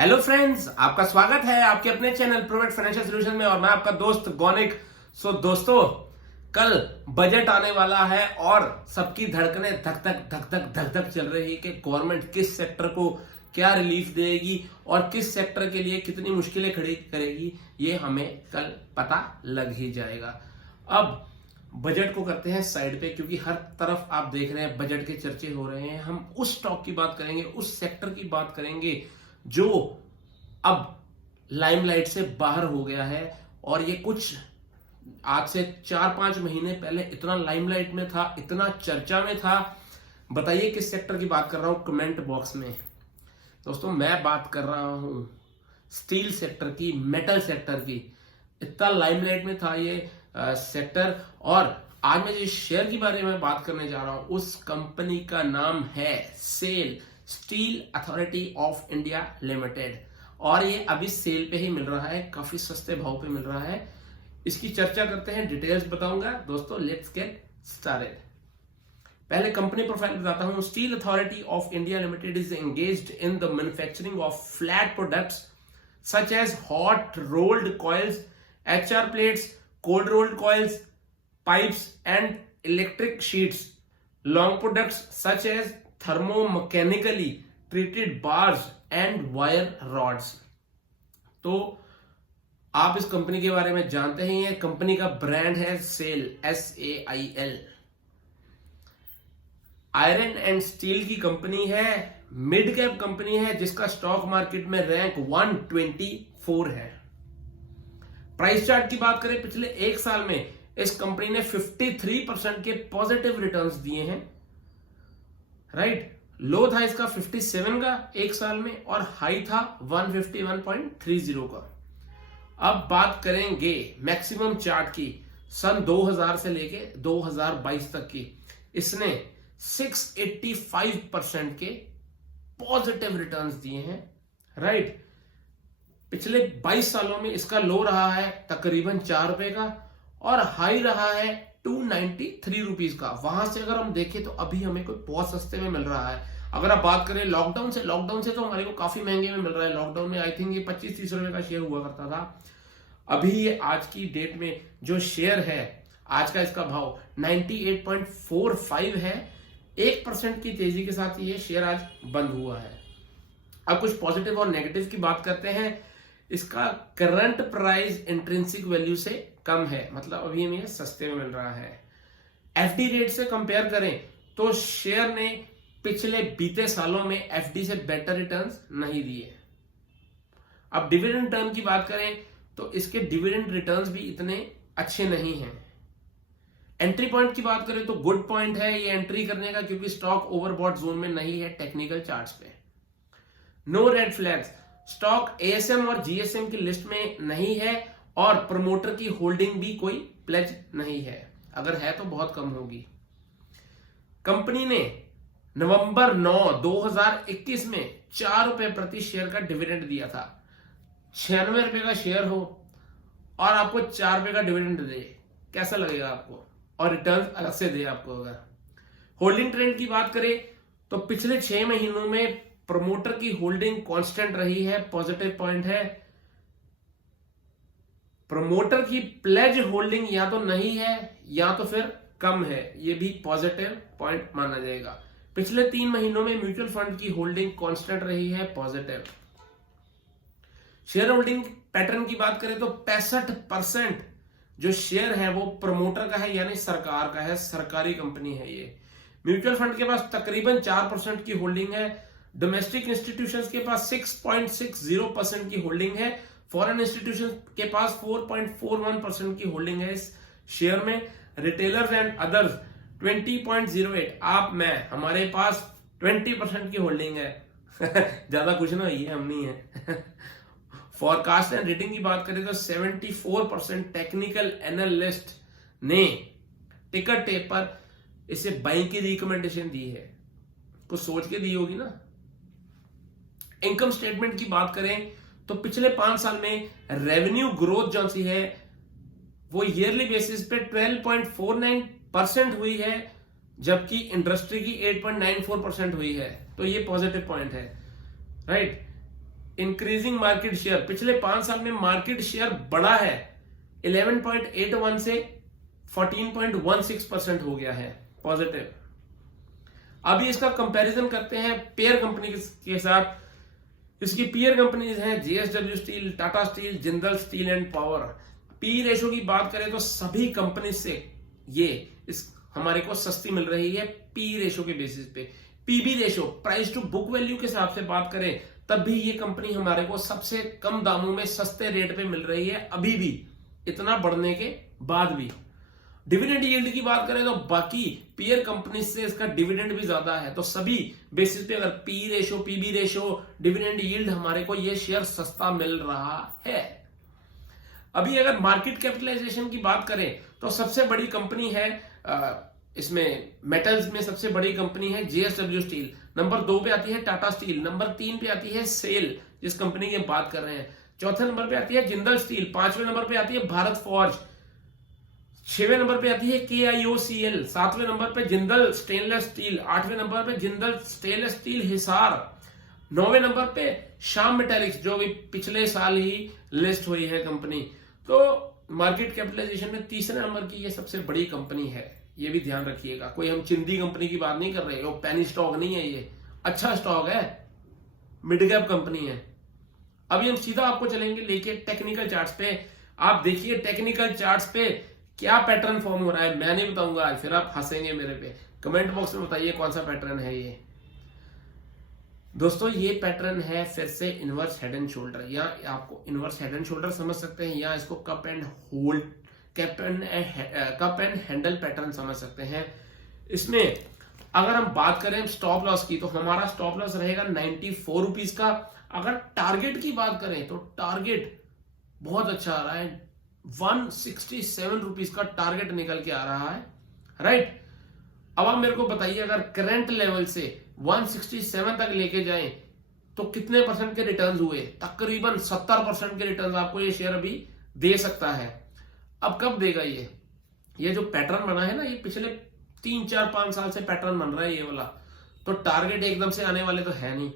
Hello friends, आपका स्वागत है आपके अपने चैनल प्रोवेट फाइनेंशियल सॉल्यूशन में और मैं आपका दोस्त गौनिक। दोस्तों, कल बजट आने वाला है और सबकी धड़कनें धक धक धक धक धक धक चल रही है कि गवर्नमेंट किस सेक्टर को क्या रिलीफ देगी और किस सेक्टर के लिए कितनी मुश्किलें खड़ी करेगी, ये हमें कल पता लग ही जाएगा। अब बजट को करते हैं साइड पे, क्योंकि हर तरफ आप देख रहे हैं बजट के चर्चे हो रहे हैं। हम उस स्टॉक की बात करेंगे, उस सेक्टर की बात करेंगे जो अब लाइमलाइट से बाहर हो गया है और ये कुछ आज से 4-5 महीने पहले इतना लाइमलाइट में था, इतना चर्चा में था। बताइए किस सेक्टर की बात कर रहा हूं कमेंट बॉक्स में। दोस्तों, मैं बात कर रहा हूं स्टील सेक्टर की, मेटल सेक्टर की। इतना लाइमलाइट में था ये सेक्टर। और आज मैं जिस शेयर के बारे में बात करने जा रहा हूं उस कंपनी का नाम है SAIL, steel authority of India limited. और ये अभी सेल पे ही मिल रहा है, काफी सस्ते भाव पे मिल रहा है। इसकी चर्चा करते हैं, डिटेल्स बताऊंगा। दोस्तों, लेट्स गेट स्टार्टेड। पहले कंपनी प्रोफाइल बताता हूं। Steel authority of India limited is engaged in the manufacturing of flat products such as hot rolled coils, HR plates, cold rolled coils, pipes and electric sheets, long products such as thermomechanical treated bars and wire rods। तो आप इस company के बारे में जानते ही हैं। Company का brand है SAIL, SAIL। Iron and steel की कंपनी है, मिड कैप कंपनी है जिसका स्टॉक मार्केट में रैंक 124 है। प्राइस चार्ट की बात करें, पिछले एक साल में इस कंपनी ने 53% के पॉजिटिव रिटर्न्स दिए हैं। राइट, लो था इसका 57 का एक साल में और हाई था 151.30 का। अब बात करेंगे मैक्सिमम चार्ट की, सन 2000 से लेके 2022 तक की। इसने 685% के पॉजिटिव रिटर्न्स दिए हैं। राइट, पिछले 22 सालों में इसका लो रहा है तकरीबन 4 रुपए का और हाई रहा है 293 रुपीज का। वहां से अगर हम देखें तो अभी हमें कोई बहुत सस्ते में मिल रहा है। अगर आप बात करें लॉकडाउन से तो हमारे को काफी महंगे में मिल रहा है। लॉकडाउन में आई थिंक ये 25-30 रुपए का शेयर हुआ करता था। अभी ये आज की डेट में जो शेयर है, आज का इसका भाव 98.45 है। 1% की तेजी के साथ ये शेयर आज बंद हुआ है। अब कुछ पॉजिटिव और नेगेटिव की बात करते हैं। इसका करंट प्राइस इंट्रिंसिक वैल्यू से कम है, मतलब अभी हमें सस्ते में मिल रहा है। FD रेट से कंपेयर करें तो शेयर ने पिछले बीते सालों में FD से बेटर रिटर्न्स नहीं दिए। अब डिविडेंड रिटर्न की बात करें तो इसके डिविडेंड रिटर्न्स भी इतने अच्छे नहीं हैं। एंट्री पॉइंट की बात करें तो गुड पॉइंट है ये एंट्री करने का, क्योंकि स्टॉक ओवरबॉट जोन में नहीं है टेक्निकल चार्ट्स पे। No red flags, stock ASM और GSM की लिस्ट में नहीं है और प्रमोटर की होल्डिंग भी कोई प्लेज नहीं है, अगर है तो बहुत कम होगी। कंपनी ने नवंबर 9, 2021 में 4 रुपए प्रति शेयर का डिविडेंड दिया था। 96 रुपए का शेयर हो और आपको 4 रुपए का डिविडेंड दे, कैसा लगेगा आपको? और रिटर्न अलग से दे आपको। अगर होल्डिंग ट्रेंड की बात करें तो पिछले 6 महीनों में प्रमोटर की होल्डिंग कांस्टेंट रही है, पॉजिटिव पॉइंट है। प्रमोटर की प्लेज होल्डिंग या तो नहीं है या तो फिर कम है, ये भी पॉजिटिव पॉइंट माना जाएगा। पिछले 3 महीनों में म्यूचुअल फंड की होल्डिंग कांस्टेंट रही है, पॉजिटिव। शेयर होल्डिंग पैटर्न की बात करें तो 65% जो शेयर है वो प्रमोटर का है, यानी सरकार का है, सरकारी कंपनी है ये। म्यूचुअल फंड के पास तकरीबन 4% की होल्डिंग है। डोमेस्टिक इंस्टीट्यूशंस के पास 6.60% की होल्डिंग है। फॉरेन इंस्टीट्यूशन के पास 4.41% की होल्डिंग है इस शेयर में। रिटेलर्स एंड अदर्स 20.08, आप मैं हमारे पास 20% की होल्डिंग है। ज्यादा कुछ ना, ये हम नहीं है। फॉरकास्ट एंड रेटिंग की बात करें तो 74% टेक्निकल एनालिस्ट ने टिकर टेप पर इसे बाइंग की रिकमेंडेशन दी है। कुछ सोच के दी होगी ना। इनकम स्टेटमेंट की बात करें तो पिछले 5 साल में रेवेन्यू ग्रोथ जो सी है वो ईयरली बेसिस पे 12.49% हुई है, जबकि इंडस्ट्री की 8.94% हुई है। तो ये पॉजिटिव पॉइंट है। राइट, इंक्रीजिंग मार्केट शेयर, पिछले 5 साल में मार्केट शेयर बढ़ा है 11.81 से 14.16% हो गया है पॉजिटिव। अभी इसका कंपैरिजन करते हैं पेयर कंपनी के साथ। इसकी पेयर कंपनीज हैं JSW steel, Tata steel, Jindal steel and power. P ratio की बात करें तो सभी कंपनी से ये इस हमारे को सस्ती मिल रही है पी रेशो के बेसिस पे। PB ratio, price to book value के हिसाब से बात करें तब भी ये कंपनी हमारे को सबसे कम दामों में सस्ते रेट पे मिल रही है अभी भी, इतना बढ़ने के बाद भी। डिविडेंड यील्ड की बात करें तो बाकी पीयर कंपनी से इसका डिविडेंड भी ज्यादा है। तो सभी बेसिस पे अगर P ratio, PB ratio, dividend yield हमारे को ये शेयर सस्ता मिल रहा है। अभी अगर मार्केट कैपिटलाइजेशन की बात करें तो सबसे बड़ी कंपनी है इसमें मेटल्स में सबसे बड़ी कंपनी है जेएसडब्ल्यू स्टील, नंबर 2 पे आती है टाटा स्टील, नंबर 3 पे आती है सेल जिस कंपनी की बात कर रहे हैं, चौथे नंबर पे आती है जिंदल स्टील, 5वें नंबर पे आती है भारत फॉर्ज, 6वें नंबर पे आती है KIOCL, 7वें नंबर पे जिंदल स्टेनलेस स्टील, 8वें नंबर पे जिंदल स्टेनलेस स्टील हिसार, 9वें नंबर पे श्याम मेटालिक्स जो भी पिछले साल ही लिस्ट हुई है कंपनी। तो मार्केट कैपिटलाइजेशन में तीसरे नंबर की ये सबसे बड़ी कंपनी है, ये भी ध्यान रखिएगा। कोई हम चिंदी कंपनी की बात नहीं कर रहे, वो पेनी स्टॉक नहीं है, ये अच्छा स्टॉक है, मिड कैप कंपनी है। अभी हम सीधा आपको चलेंगे लेके टेक्निकल चार्ट्स पे। आप देखिए टेक्निकल चार्ट्स पे क्या पैटर्न फॉर्म हो रहा है, मैं नहीं बताऊंगा आज, फिर आप हंसेंगे मेरे पे। कमेंट बॉक्स में बताइए कौन सा पैटर्न है ये। दोस्तों ये पैटर्न है फिर से इनवर्स हेड एंड शोल्डर, या आपको इनवर्स हेड एंड शोल्डर समझ सकते हैं, या इसको cup and hold, cup and handle pattern समझ सकते हैं। इसमें अगर हम बात करें स्टॉप लॉस की तो हमारा स्टॉप लॉस रहेगा 94 रुपीज का। अगर टारगेट की बात करें तो टारगेट बहुत अच्छा आ रहा है, 167 रुपीज का टारगेट निकल के आ रहा है, राइट। अब आप मेरे को बताइए अगर करंट लेवल से 167 तक लेके जाएं तो कितने परसेंट के रिटर्न्स हुए? तकरीबन 70% के रिटर्न्स आपको ये शेयर अभी दे सकता है। अब कब देगा ये जो पैटर्न बना है ना, ये पिछले 3, 4, 5 साल से पैटर्न बन रहा है ये वाला। तो टारगेट एकदम से आने वाले तो है नहीं,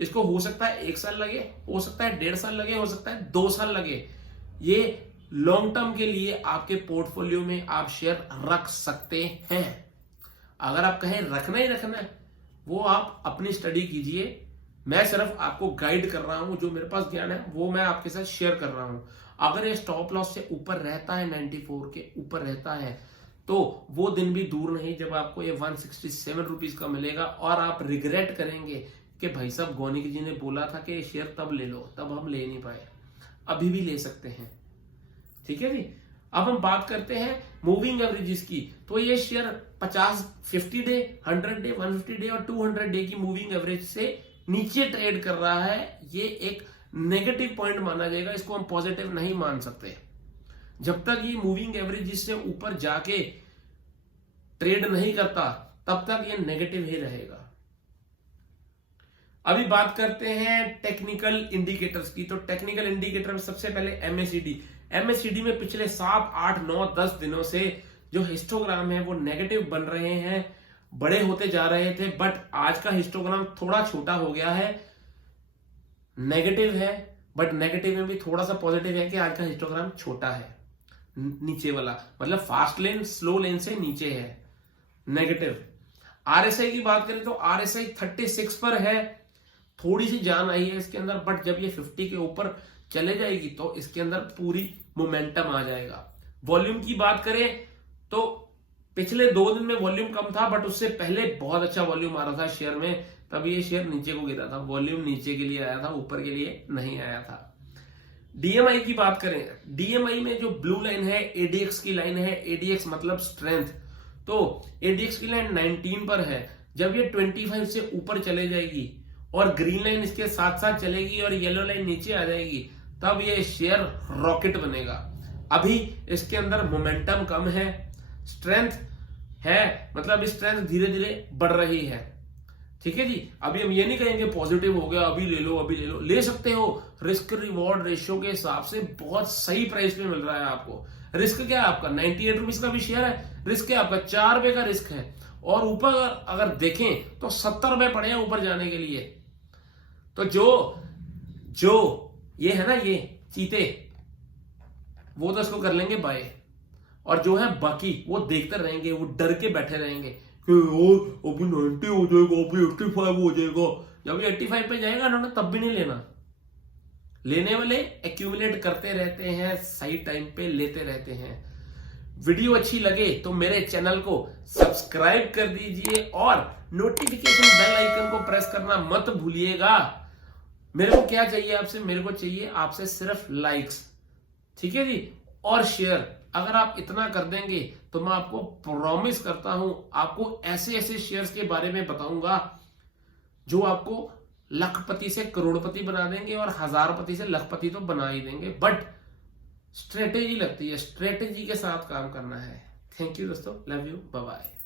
इसको हो सकता है 1 साल लगे, हो सकता है 1.5 साल लगे, हो सकता है 2 साल लगे। ये लॉन्ग टर्म के लिए आपके पोर्टफोलियो में आप शेयर रख सकते हैं। अगर आप कहें रखना ही रखना है, वो आप अपनी स्टडी कीजिए। मैं सिर्फ आपको गाइड कर रहा हूं, जो मेरे पास ज्ञान है वो मैं आपके साथ शेयर कर रहा हूं। अगर ये स्टॉप लॉस से ऊपर रहता है, 94 के ऊपर रहता है, तो वो दिन भी दूर नहीं जब आपको ये 167 रुपीज का मिलेगा और आप रिग्रेट करेंगे कि भाई साहब गोनिक जी ने बोला था कि शेयर तब ले लो, तब हम ले नहीं पाए। अभी भी ले सकते हैं, ठीक है जी। अब हम बात करते हैं मूविंग एवरेजेस की। तो ये शेयर 50, 50 डे, 100 डे, 150 डे और 200 डे की मूविंग एवरेज से नीचे ट्रेड कर रहा है। ये एक नेगेटिव पॉइंट माना जाएगा, इसको हम पॉजिटिव नहीं मान सकते। जब तक ये मूविंग एवरेज से ऊपर जाके ट्रेड नहीं करता तब तक ये नेगेटिव ही रहेगा। अभी बात करते हैं टेक्निकल इंडिकेटर्स की। तो टेक्निकल इंडिकेटर में सबसे पहले एमएससीडी में पिछले 7, 8, 9, 10 दिनों से जो हिस्टोग्राम है वो नेगेटिव बन रहे हैं, बड़े होते जा रहे थे, बट आज का हिस्टोग्राम थोड़ा छोटा हो गया है। नेगेटिव है बट नेगेटिव में भी थोड़ा सा पॉजिटिव है कि आज का हिस्टोग्राम छोटा है, नीचे वाला, मतलब फास्ट लेन स्लो लेन से नीचे है, नेगेटिव। आरएसआई की बात करें तो आरएसआई 36 पर है, थोड़ी सी जान आई है इसके अंदर, बट जब ये 50 के ऊपर चले जाएगी तो इसके अंदर पूरी मोमेंटम आ जाएगा। वॉल्यूम की बात करें तो पिछले 2 दिन में वॉल्यूम कम था, बट उससे पहले बहुत अच्छा वॉल्यूम आ रहा था शेयर में, तब ये शेयर नीचे को गिरा था। वॉल्यूम नीचे के लिए आया था, ऊपर के लिए नहीं आया था। डीएमआई की बात करें, डीएमआई में जो ब्लू लाइन है एडीएक्स की लाइन है, एडीएक्स मतलब स्ट्रेंथ, तो एडीएक्स की लाइन 19 पर है। जब ये 25 से ऊपर चले जाएगी और ग्रीन लाइन इसके साथ साथ चलेगी और येलो लाइन नीचे आ जाएगी, तब ये शेयर रॉकेट बनेगा। अभी इसके अंदर मोमेंटम कम है, स्ट्रेंथ है, मतलब स्ट्रेंथ धीरे धीरे बढ़ रही है, ठीक है जी। अभी हम ये नहीं कहेंगे पॉजिटिव हो गया अभी ले लो, अभी ले लो, ले सकते हो। रिस्क रिवॉर्ड रेशियो के हिसाब से बहुत सही प्राइस पे मिल रहा है आपको। रिस्क क्या है आपका? 98 रुपीज का भी शेयर है, रिस्क क्या आपका? 4 रुपए का रिस्क है, और ऊपर अगर देखें तो 70 रुपए पड़े हैं ऊपर जाने के लिए। तो जो जो ये है ना, ये चीते, वो तो इसको कर लेंगे बाय, और जो है बाकी वो देखते रहेंगे, वो डर के बैठे रहेंगे कि और अभी 90 हो जाएगा, अभी 85 हो जाएगा। जब ये 85 पे जाएगा ना तब भी नहीं लेना। लेने वाले एक्यूमुलेट करते रहते हैं, सही टाइम पे लेते रहते हैं। वीडियो अच्छी लगे तो मेरे चैनल को सब्सक्राइब कर दीजिए और नोटिफिकेशन बेल आइकन को प्रेस करना मत भूलिएगा। मेरे को क्या चाहिए आपसे? मेरे को चाहिए आपसे सिर्फ लाइक्स, ठीक है जी, और शेयर। अगर आप इतना कर देंगे तो मैं आपको प्रॉमिस करता हूं, आपको ऐसे ऐसे शेयर्स के बारे में बताऊंगा जो आपको लखपति से करोड़पति बना देंगे और हजारपति से लखपति तो बना ही देंगे। बट स्ट्रेटेजी लगती है, स्ट्रेटेजी के साथ काम करना है। थैंक यू दोस्तों, लव यू, बाय बाय।